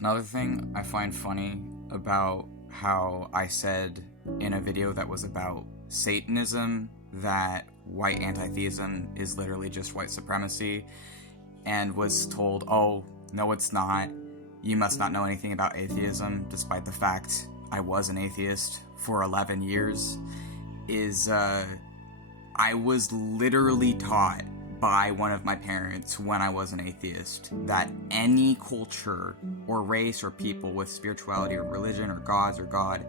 Another thing I find funny about how I said in a video that was about Satanism that white anti-theism is literally just white supremacy, and was told, oh, no it's not, you must not know anything about atheism, despite the fact I was an atheist for 11 years, is I was literally taught by one of my parents when I was an atheist that any culture or race or people with spirituality or religion or gods or God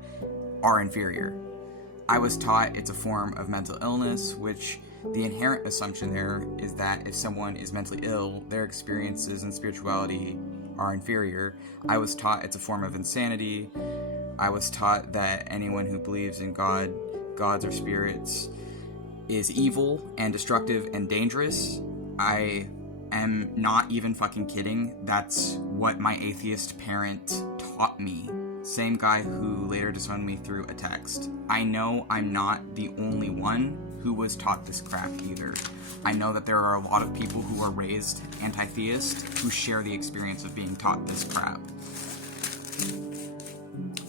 are inferior. I was taught it's a form of mental illness, which the inherent assumption there is that if someone is mentally ill, their experiences and spirituality are inferior. I was taught it's a form of insanity. I was taught that anyone who believes in God, gods or spirits, is evil and destructive and dangerous. I am not even fucking kidding. That's what my atheist parent taught me. Same guy who later disowned me through a text. I know I'm not the only one who was taught this crap either. I know that there are a lot of people who are raised anti-theist who share the experience of being taught this crap.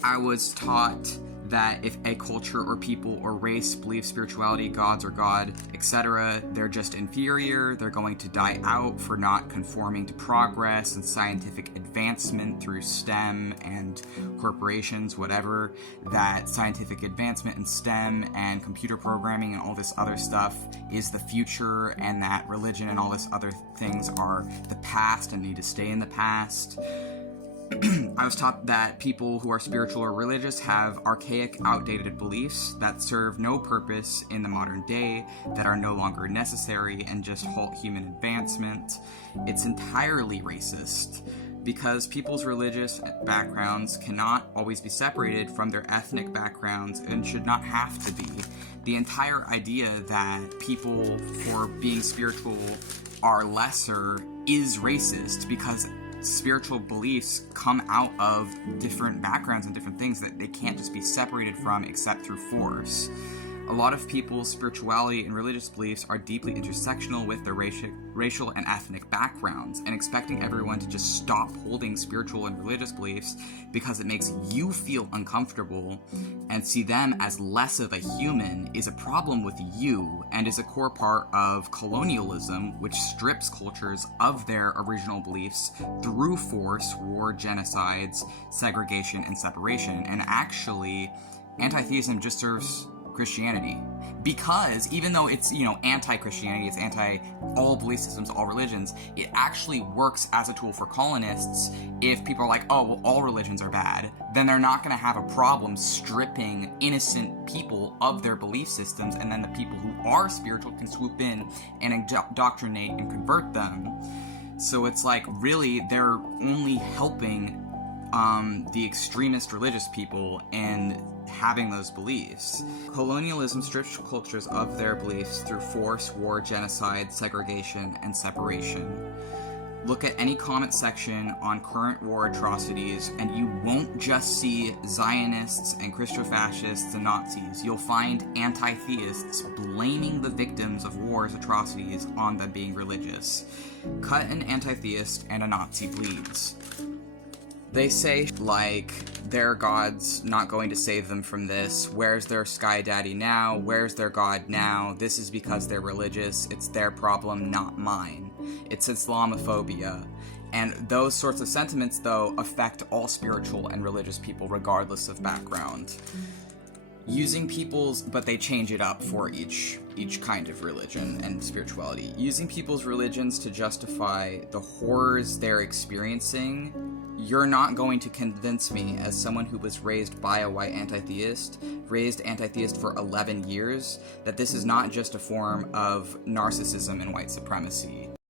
I was taught that if a culture or people or race believes spirituality, gods or God, etc., they're just inferior, they're going to die out for not conforming to progress and scientific advancement through STEM and corporations, whatever, that scientific advancement in STEM and computer programming and all this other stuff is the future, and that religion and all this other things are the past and need to stay in the past. I was taught that people who are spiritual or religious have archaic, outdated beliefs that serve no purpose in the modern day, that are no longer necessary, and just halt human advancement. It's entirely racist, because people's religious backgrounds cannot always be separated from their ethnic backgrounds and should not have to be. The entire idea that people, for being spiritual, are lesser is racist, because spiritual beliefs come out of different backgrounds and different things that they can't just be separated from except through force. A lot of people's spirituality and religious beliefs are deeply intersectional with their racial and ethnic backgrounds, and expecting everyone to just stop holding spiritual and religious beliefs because it makes you feel uncomfortable and see them as less of a human is a problem with you, and is a core part of colonialism, which strips cultures of their original beliefs through force, war, genocides, segregation, and separation. And actually, anti-theism just serves Christianity, because even though it's, anti-Christianity, it's anti-all belief systems, all religions, it actually works as a tool for colonists. If people are like, oh, well, all religions are bad, then they're not going to have a problem stripping innocent people of their belief systems, and then the people who are spiritual can swoop in and indoctrinate and convert them. So it's like, really, they're only helping the extremist religious people in having those beliefs. Colonialism strips cultures of their beliefs through force, war, genocide, segregation, and separation. Look at any comment section on current war atrocities, and you won't just see Zionists and Christofascists and Nazis. You'll find anti-theists blaming the victims of war's atrocities on them being religious. Cut an anti-theist and a Nazi bleeds. They say, like, their God's not going to save them from this. Where's their sky daddy now? Where's their God now? This is because they're religious. It's their problem, not mine. It's Islamophobia. And those sorts of sentiments, though, affect all spiritual and religious people regardless of background. But they change it up for each kind of religion and spirituality. Using people's religions to justify the horrors they're experiencing. You're not going to convince me, as someone who was raised by a white anti-theist, raised anti-theist for 11 years, that this is not just a form of narcissism and white supremacy.